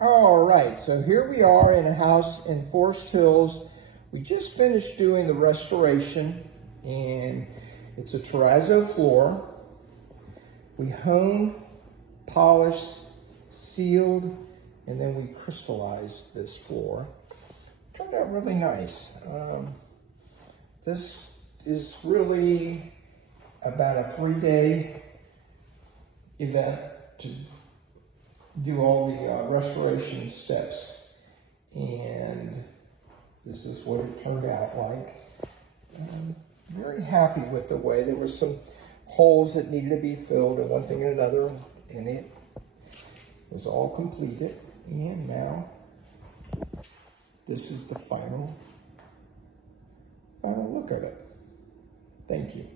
All right, so here we are in a house in Forest Hills. We just finished doing the restoration, and it's a terrazzo floor. We honed, polished, sealed, and then we crystallized this floor. Turned out really nice. This is really about a 3-day event to do all the restoration steps, and this is what it turned out like. I'm very happy with the way. There were some holes that needed to be filled and one thing and another, and it was all completed. And now this is the final look at it. Thank you.